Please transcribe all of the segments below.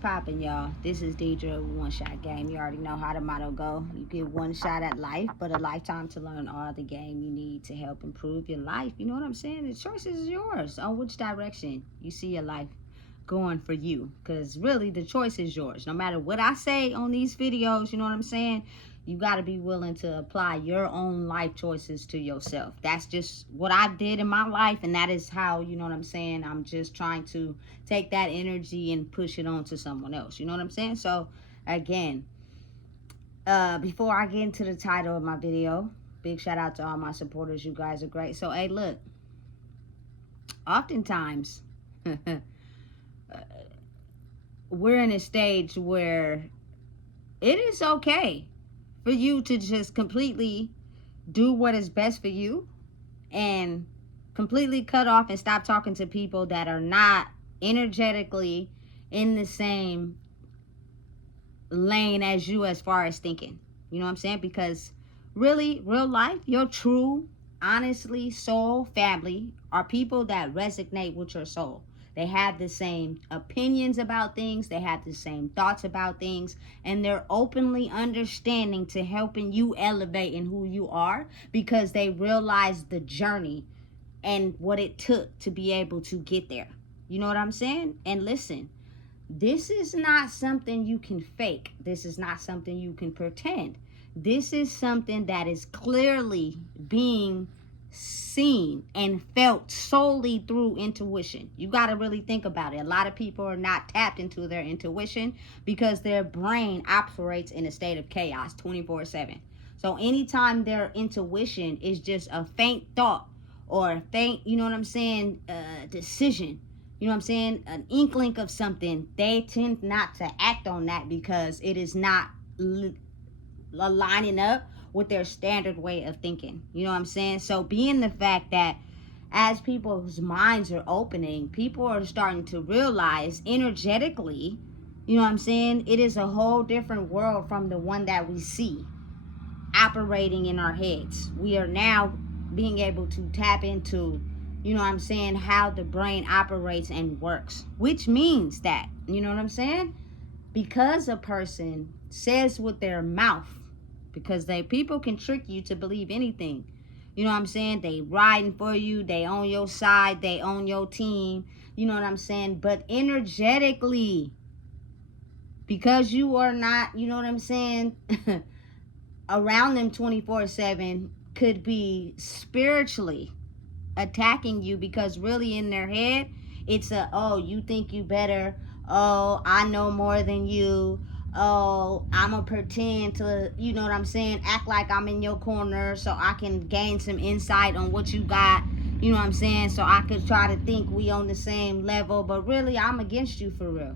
Poppin', y'all. This is Deidre with One Shot Game. You already know how the motto go. You get one shot at life, but a lifetime to learn all the game you need to help improve your life. You know what I'm saying? The choice is yours on which direction you see your life going for you. Because really, the choice is yours. No matter what I say on these videos, you know what I'm saying? You got to be willing to apply your own life choices to yourself. That's just what I did in my life, and that is how, you know what I'm saying, I'm just trying to take that energy and push it on to someone else. You know what I'm saying? So, again, before I get into the title of my video, big shout out to all my supporters. You guys are great. So, hey, look, oftentimes, we're in a stage where it is okay for you to just completely do what is best for you and completely cut off and stop talking to people that are not energetically in the same lane as you as far as thinking. You know what I'm saying? Because really, real life, your true, honestly, soul family are people that resonate with your soul. They have the same opinions about things. They have the same thoughts about things. And they're openly understanding to helping you elevate in who you are because they realize the journey and what it took to be able to get there. You know what I'm saying? And listen, this is not something you can fake. This is not something you can pretend. This is something that is clearly being seen and felt solely through intuition. You got to really think about it. A lot of people are not tapped into their intuition because their brain operates in a state of chaos 24/7. So anytime their intuition is just a faint thought or a faint, you know what I'm saying, decision, you know what I'm saying, an inkling of something, they tend not to act on that because it is not lining up with their standard way of thinking. You know what I'm saying? So being the fact that as people's minds are opening, people are starting to realize energetically, you know what I'm saying, it is a whole different world from the one that we see operating in our heads. We are now being able to tap into, you know what I'm saying, how the brain operates and works, which means that, you know what I'm saying, because a person says with their mouth, because people can trick you to believe anything. You know what I'm saying? They riding for you, they on your side, they on your team. You know what I'm saying? But energetically, because you are not, you know what I'm saying, around them 24/7, could be spiritually attacking you because really in their head, it's oh, you think you better. Oh, I know more than you. Oh, I'ma pretend to, you know what I'm saying, act like I'm in your corner so I can gain some insight on what you got, you know what I'm saying, so I could try to think we on the same level, but really I'm against you for real.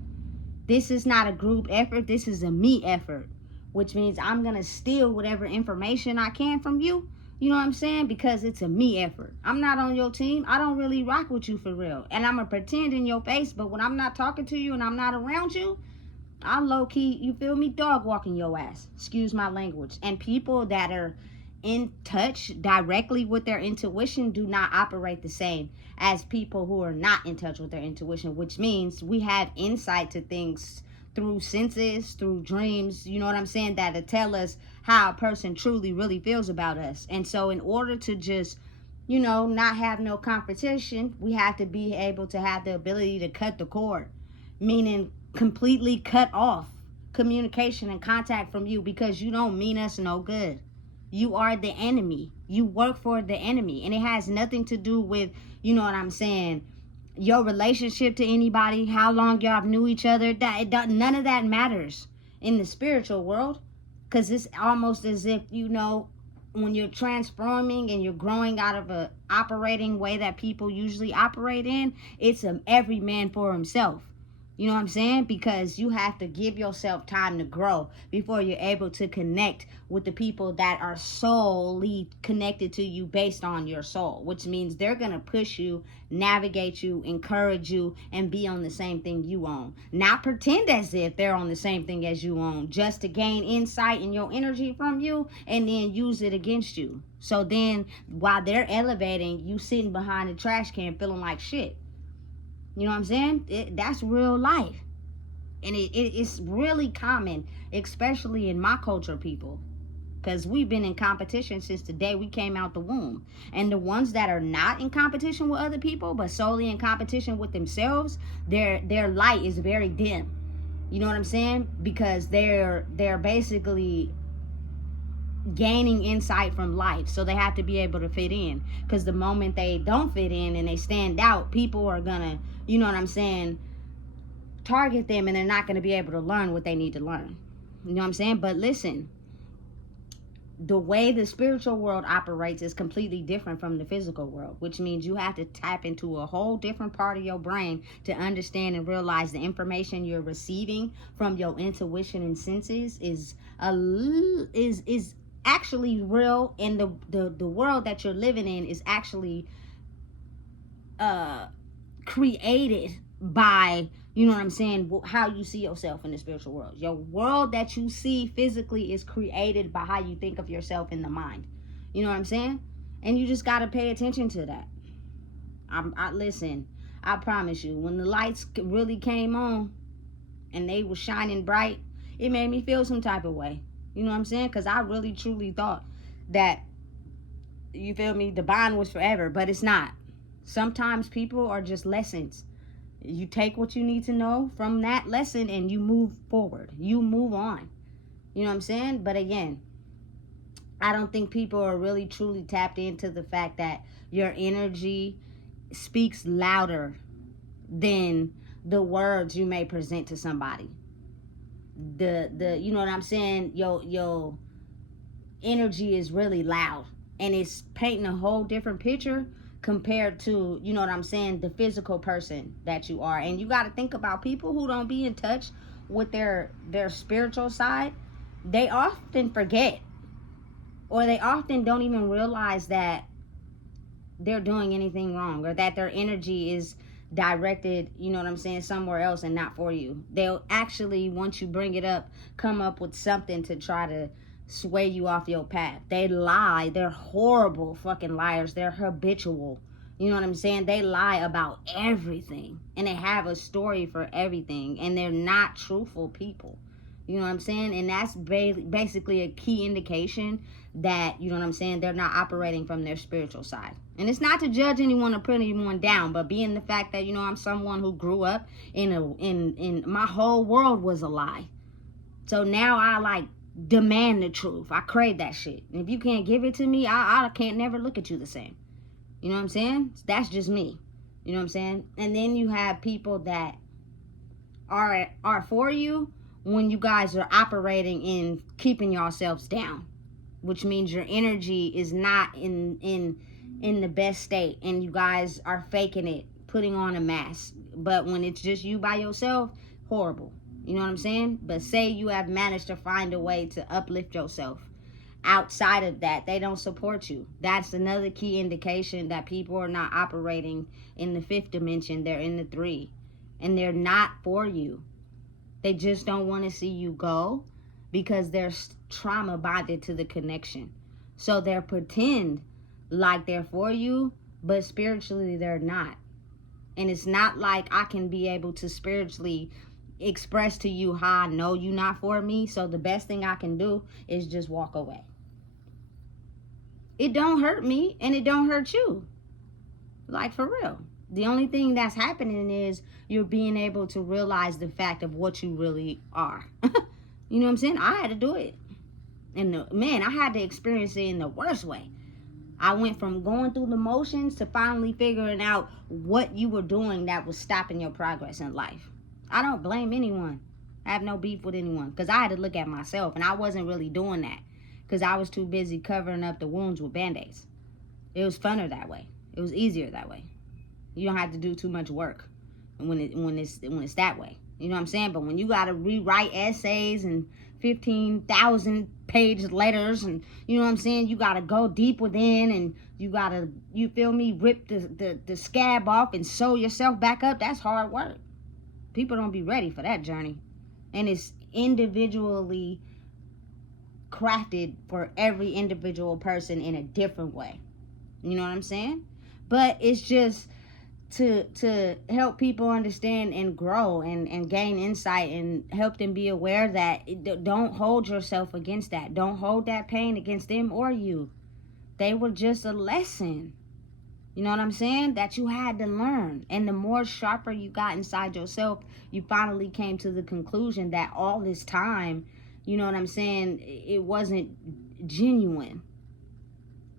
This is not a group effort, this is a me effort, which means I'm gonna steal whatever information I can from you. You know what I'm saying? Because it's a me effort. I'm not on your team. I don't really rock with you for real. And I'm going to pretend in your face, but when I'm not talking to you and I'm not around you, I'm low-key, you feel me, dog walking your ass. Excuse my language. And people that are in touch directly with their intuition do not operate the same as people who are not in touch with their intuition, which means we have insight to things through senses, through dreams, you know what I'm saying, that'll tell us how a person truly really feels about us. And so in order to just, you know, not have no competition, we have to be able to have the ability to cut the cord, meaning completely cut off communication and contact from you because you don't mean us no good. You are the enemy. You work for the enemy. And it has nothing to do with, you know what I'm saying, your relationship to anybody, how long y'all knew each other. None of that matters in the spiritual world, because it's almost as if, you know, when you're transforming and you're growing out of a operating way that people usually operate in, it's every man for himself. You know what I'm saying? Because you have to give yourself time to grow before you're able to connect with the people that are solely connected to you based on your soul, which means they're going to push you, navigate you, encourage you, and be on the same thing you own. Not pretend as if they're on the same thing as you own, just to gain insight and your energy from you and then use it against you. So then while they're elevating, you sitting behind the trash can feeling like shit. You know what I'm saying? That's real life. And it's really common, especially in my culture, people. Because we've been in competition since the day we came out the womb. And the ones that are not in competition with other people, but solely in competition with themselves, their light is very dim. You know what I'm saying? Because they're basically gaining insight from life, so they have to be able to fit in. Because the moment they don't fit in and they stand out, people are gonna, you know what I'm saying, target them, and they're not gonna be able to learn what they need to learn. You know what I'm saying? But listen, the way the spiritual world operates is completely different from the physical world, which means you have to tap into a whole different part of your brain to understand and realize the information you're receiving from your intuition and senses is actually real, and the world that you're living in is actually created by, you know what I'm saying, how you see yourself in the spiritual world. Your world that you see physically is created by how you think of yourself in the mind. You know what I'm saying? And you just got to pay attention to that. Listen, I promise you, when the lights really came on and they were shining bright, it made me feel some type of way. You know what I'm saying? Because I really truly thought that, you feel me, the bond was forever, but it's not. Sometimes people are just lessons. You take what you need to know from that lesson and you move forward. You move on. You know what I'm saying? But again, I don't think people are really truly tapped into the fact that your energy speaks louder than the words you may present to somebody. The you know what I'm saying? Your energy is really loud, and it's painting a whole different picture compared to, you know what I'm saying, the physical person that you are. And you got to think about people who don't be in touch with their spiritual side. They often forget, or they often don't even realize that they're doing anything wrong, or that their energy is directed, you know what I'm saying, somewhere else and not for you. They'll actually, once you bring it up, come up with something to try to sway you off your path. They lie. They're horrible fucking liars. They're habitual. You know what I'm saying? They lie about everything, and they have a story for everything, and they're not truthful people. You know what I'm saying? And that's basically a key indication that, you know what I'm saying, they're not operating from their spiritual side. And it's not to judge anyone or put anyone down, but being the fact that, you know, I'm someone who grew up in my whole world was a lie. So now I like demand the truth. I crave that shit. And if you can't give it to me, I can't never look at you the same. You know what I'm saying? That's just me. You know what I'm saying? And then you have people that are for you when you guys are operating in keeping yourselves down, which means your energy is not in the best state, and you guys are faking it, putting on a mask. But when it's just you by yourself, horrible. You know what I'm saying? But say you have managed to find a way to uplift yourself. Outside of that, they don't support you. That's another key indication that people are not operating in the fifth dimension. They're in the three. And they're not for you. They just don't want to see you go because they're trauma bonded to the connection. So they're pretend like they're for you, but spiritually they're not. And it's not like I can be able to spiritually express to you how I know you're not for me. So the best thing I can do is just walk away. It don't hurt me and it don't hurt you. Like, for real. The only thing that's happening is you're being able to realize the fact of what you really are. You know what I'm saying? I had to do it. And man, I had to experience it in the worst way. I went from going through the motions to finally figuring out what you were doing that was stopping your progress in life. I don't blame anyone. I have no beef with anyone, because I had to look at myself, and I wasn't really doing that because I was too busy covering up the wounds with Band-Aids. It was funner that way. It was easier that way. You don't have to do too much work when it's that way. You know what I'm saying? But when you got to rewrite essays and 15,000 page letters, and you know what I'm saying, you got to go deep within, and you got to, you feel me, rip the scab off and sew yourself back up. That's hard work. People don't be ready for that journey. And it's individually crafted for every individual person in a different way. You know what I'm saying? But it's just to help people understand and grow and gain insight and help them be aware that don't hold yourself against that. Don't hold that pain against them or you. They were just a lesson. You know what I'm saying? That you had to learn. And the more sharper you got inside yourself, you finally came to the conclusion that all this time, you know what I'm saying, it wasn't genuine.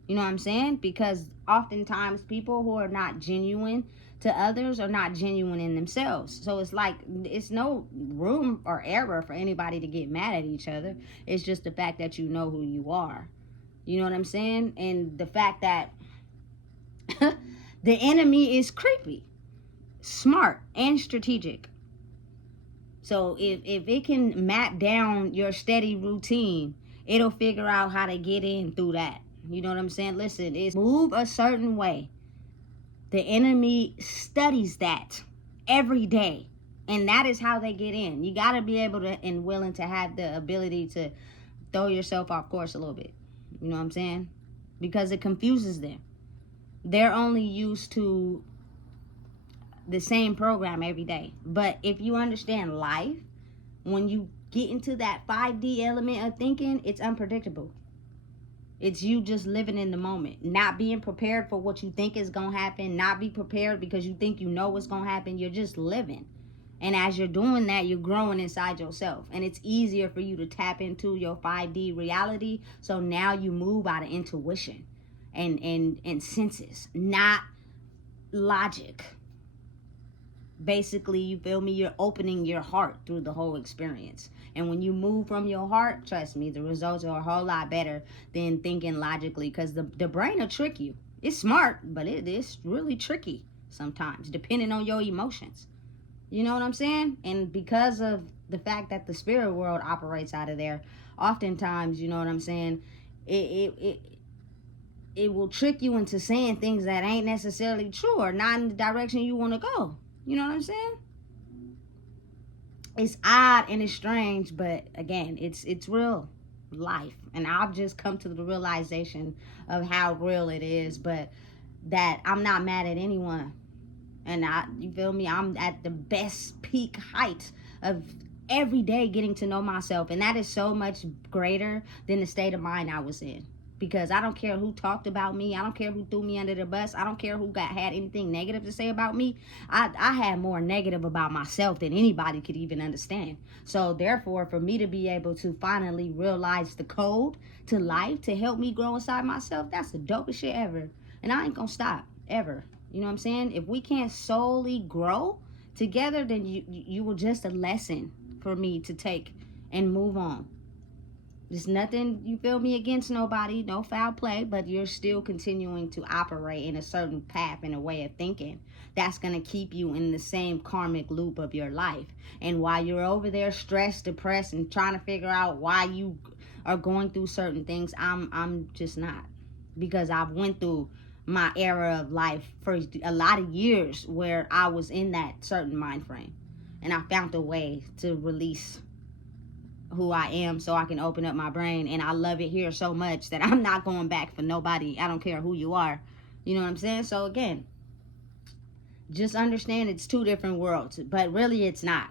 You know what I'm saying? Because oftentimes people who are not genuine to others are not genuine in themselves. So it's like, it's no room or error for anybody to get mad at each other. It's just the fact that you know who you are. You know what I'm saying? And the fact that the enemy is creepy, smart, and strategic. So if it can map down your steady routine, it'll figure out how to get in through that. You know what I'm saying? Listen, it's move a certain way. The enemy studies that every day. And that is how they get in. You got to be able to and willing to have the ability to throw yourself off course a little bit. You know what I'm saying? Because it confuses them. They're only used to the same program every day. But if you understand life, when you get into that 5D element of thinking, it's unpredictable. It's you just living in the moment, not being prepared for what you think is going to happen, not be prepared because you think you know what's going to happen. You're just living. And as you're doing that, you're growing inside yourself. And it's easier for you to tap into your 5D reality. So now you move out of intuition and senses, not logic. Basically, you feel me? You're opening your heart through the whole experience. And when you move from your heart, trust me, the results are a whole lot better than thinking logically. Because the brain will trick you. It's smart, but it is really tricky sometimes, depending on your emotions. You know what I'm saying? And because of the fact that the spirit world operates out of there, oftentimes, you know what I'm saying, it will trick you into saying things that ain't necessarily true or not in the direction you want to go. You know what I'm saying? It's odd and it's strange, but again, it's real life. And I've just come to the realization of how real it is, but that I'm not mad at anyone. And you feel me? I'm at the best peak height of every day getting to know myself. And that is so much greater than the state of mind I was in. Because I don't care who talked about me. I don't care who threw me under the bus. I don't care who had anything negative to say about me. I had more negative about myself than anybody could even understand. So therefore, for me to be able to finally realize the code to life to help me grow inside myself, that's the dopest shit ever. And I ain't gonna stop, ever. You know what I'm saying? If we can't solely grow together, then you were just a lesson for me to take and move on. There's nothing, you feel me, against nobody, no foul play, but you're still continuing to operate in a certain path and a way of thinking that's going to keep you in the same karmic loop of your life. And while you're over there stressed, depressed, and trying to figure out why you are going through certain things, I'm just not. Because I've went through my era of life for a lot of years where I was in that certain mind frame. And I found a way to release who I am so I can open up my brain. And I love it here so much that I'm not going back for nobody. I don't care who you are. You know what I'm saying? So again, just understand it's two different worlds, but really it's not.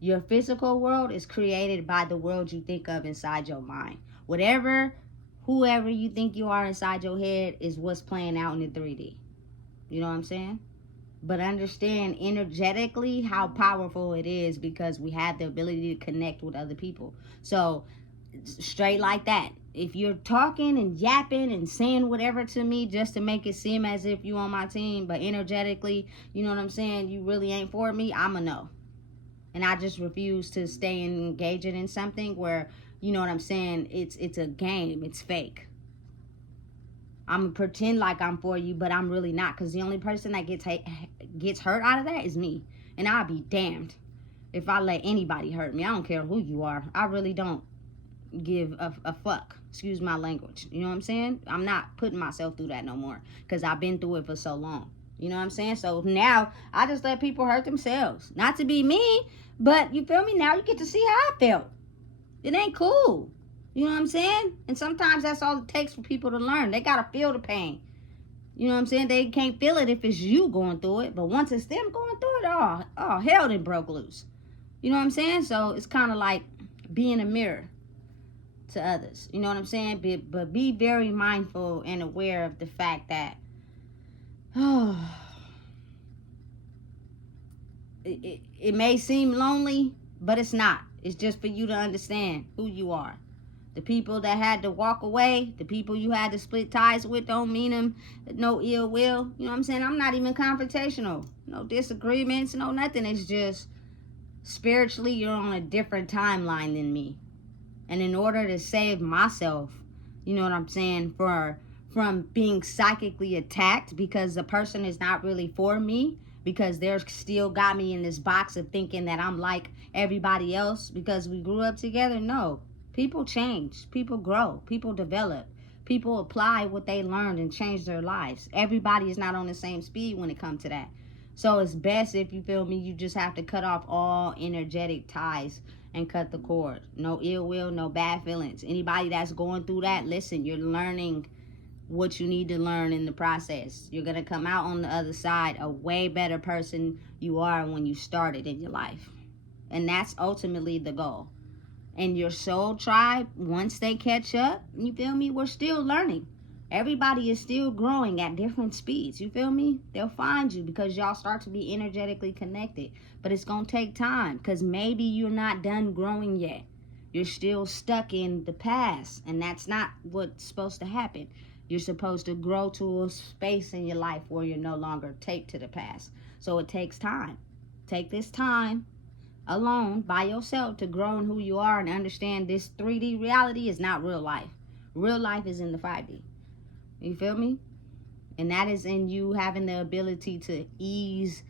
Your physical world is created by the world you think of inside your mind. Whoever you think you are inside your head is what's playing out in the 3D. You know what I'm saying? But understand energetically how powerful it is because we have the ability to connect with other people. So straight like that. If you're talking and yapping and saying whatever to me just to make it seem as if you on my team, but energetically, you know what I'm saying, you really ain't for me, I'm a no. And I just refuse to stay engaging in something where, you know what I'm saying, it's a game, it's fake. I'm going to pretend like I'm for you, but I'm really not. Because the only person that gets hurt out of that is me. And I'll be damned if I let anybody hurt me. I don't care who you are. I really don't give a fuck. Excuse my language. You know what I'm saying? I'm not putting myself through that no more. Because I've been through it for so long. You know what I'm saying? So now I just let people hurt themselves. Not to be mean, but you feel me? Now you get to see how I felt. It ain't cool. You know what I'm saying? And sometimes that's all it takes for people to learn. They got to feel the pain. You know what I'm saying? They can't feel it if it's you going through it. But once it's them going through it, oh, hell done broke loose. You know what I'm saying? So it's kind of like being a mirror to others. You know what I'm saying? But be very mindful and aware of the fact that, oh, it may seem lonely, but it's not. It's just for you to understand who you are. The people that had to walk away, the people you had to split ties with, don't mean them no ill will. You know what I'm saying? I'm not even confrontational. No disagreements, no nothing. It's just spiritually you're on a different timeline than me. And in order to save myself, you know what I'm saying, from being psychically attacked because the person is not really for me, because they're still got me in this box of thinking that I'm like everybody else because we grew up together. No. People change, people grow, people develop, people apply what they learned and change their lives. Everybody is not on the same speed when it comes to that. So it's best, if you feel me, you just have to cut off all energetic ties and cut the cord. No ill will, no bad feelings. Anybody that's going through that, listen, you're learning what you need to learn in the process. You're going to come out on the other side a way better person you are when you started in your life. And that's ultimately the goal. And your soul tribe, once they catch up, you feel me, we're still learning. Everybody is still growing at different speeds, you feel me? They'll find you because y'all start to be energetically connected. But it's going to take time because maybe you're not done growing yet. You're still stuck in the past, and that's not what's supposed to happen. You're supposed to grow to a space in your life where you're no longer taped to the past. So it takes time. Take this time alone by yourself to grow in who you are and understand this 3D reality is not real life. Real life is in the 5D. You feel me? And that is in you having the ability to ease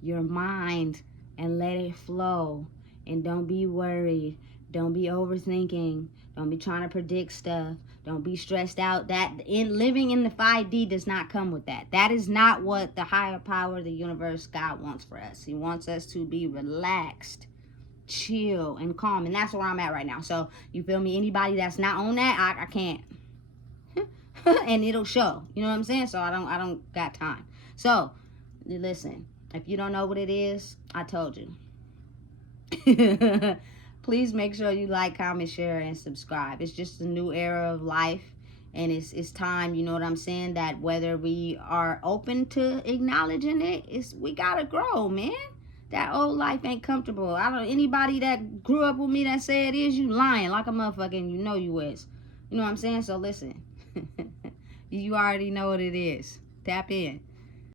your mind and let it flow. And don't be worried. Don't be overthinking. Don't be trying to predict stuff. Don't be stressed out. That in living in the 5D does not come with that. That is not what the higher power, the universe, God wants for us. He wants us to be relaxed, chill, and calm. And that's where I'm at right now. So you feel me? Anybody that's not on that, I can't. And it'll show. You know what I'm saying? So I don't got time. So listen, if you don't know what it is, I told you. Please make sure you like, comment, share, and subscribe. It's just a new era of life, and it's time, you know what I'm saying, that whether we are open to acknowledging it, we gotta grow, man. That old life ain't comfortable. Anybody that grew up with me that say it is, you lying like a motherfucker, and you know you is. You know what I'm saying? So listen, you already know what it is. Tap in.